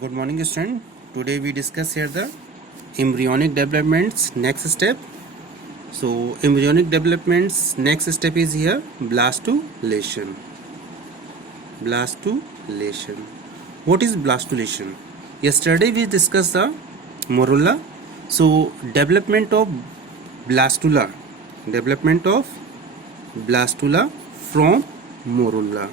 Good morning, student. Today we discuss here the embryonic developments next step. So embryonic developments next step is here blastulation. Blastulation. What is blastulation? Yesterday we discussed the morula. So development of blastula from morula.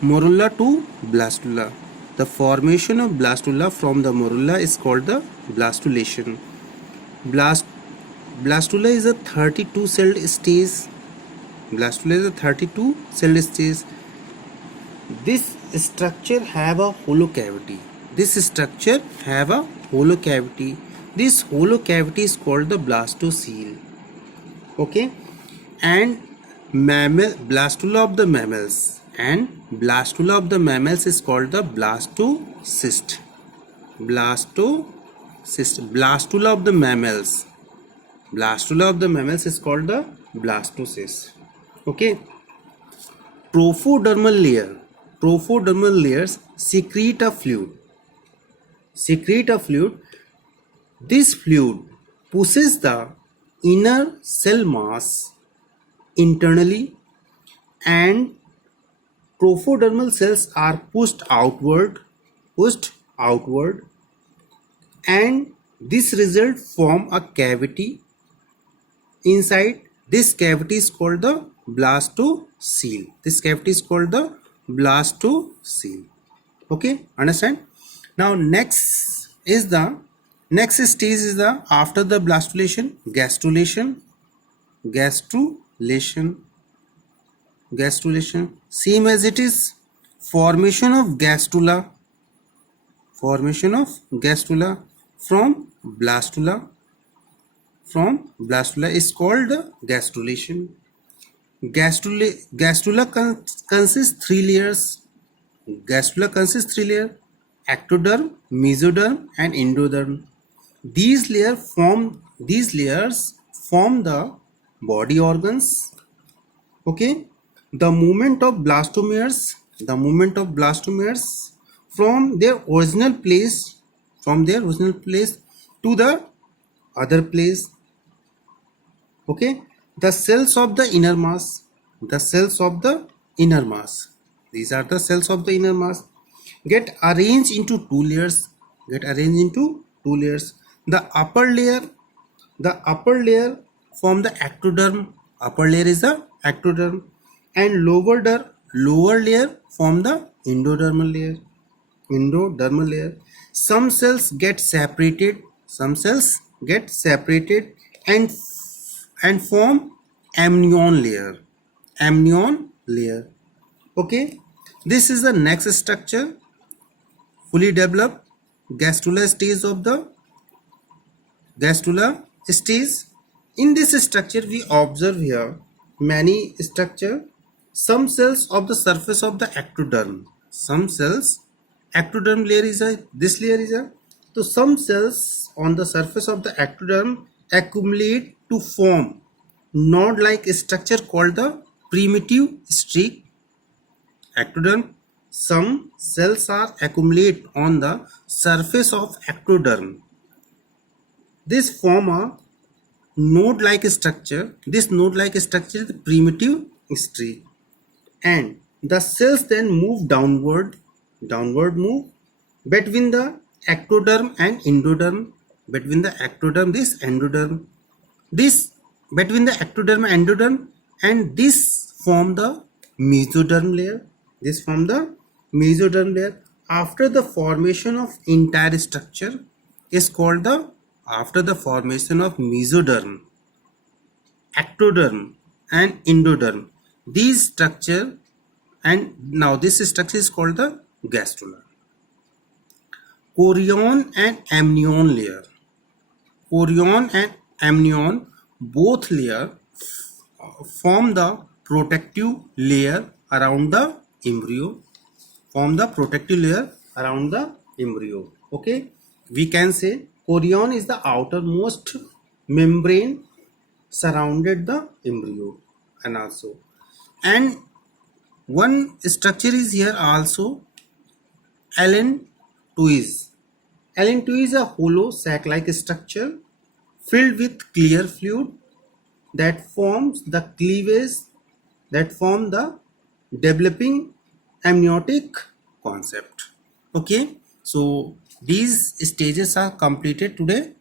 Morula to blastula. The formation of blastula from the morula is called the blastulation. Blastula is a 32-celled stage. This structure have a hollow cavity. This hollow cavity is called the blastocele. Okay, and blastula of the mammals is called the blastocyst. Blastula of the mammals is called the blastocyst. Okay, trophodermal layers secrete a fluid. This fluid pushes the inner cell mass internally, and trophodermal cells are pushed outward, and this result form a cavity. Inside this cavity is called the blastocele. Okay, understand? Now next stage is the after the blastulation, gastrulation. Same as it is formation of gastrula from blastula is called the gastrulation. Gastrula consists three layers. Ectoderm, mesoderm and endoderm. These layers form the body organs. Okay, the movement of blastomeres from their original place to the other place. Okay, the cells of the inner mass. These are the cells of the inner mass. Get arranged into two layers. The upper layer form the ectoderm. Upper layer is the ectoderm, and lower layer form the endodermal layer. Some cells get separated and form amnion layer. Okay, this is the next structure, fully developed gastrula stage. In this structure we observe here many structure. Some cells of the surface of the ectoderm. Ectoderm layer is this layer is so some cells on the surface of the ectoderm accumulate to form node-like structure called the primitive streak. Ectoderm. Some cells are accumulate on the surface of ectoderm. This form a node-like structure. This node-like structure is the primitive streak, and the cells then move downward between the ectoderm and endoderm. Between the ectoderm and this form the mesoderm layer. After the formation of entire structure is called after the formation of mesoderm, ectoderm and endoderm, these structure, and now this structure is called the gastrula. Chorion and amnion both layer form the protective layer around the embryo. Okay, we can say chorion is the outermost membrane surrounded the embryo, and one structure is here also allantois. Allantois is a hollow sac-like structure filled with clear fluid that forms the cleavage that form the developing amniotic concept. Okay, so these stages are completed today.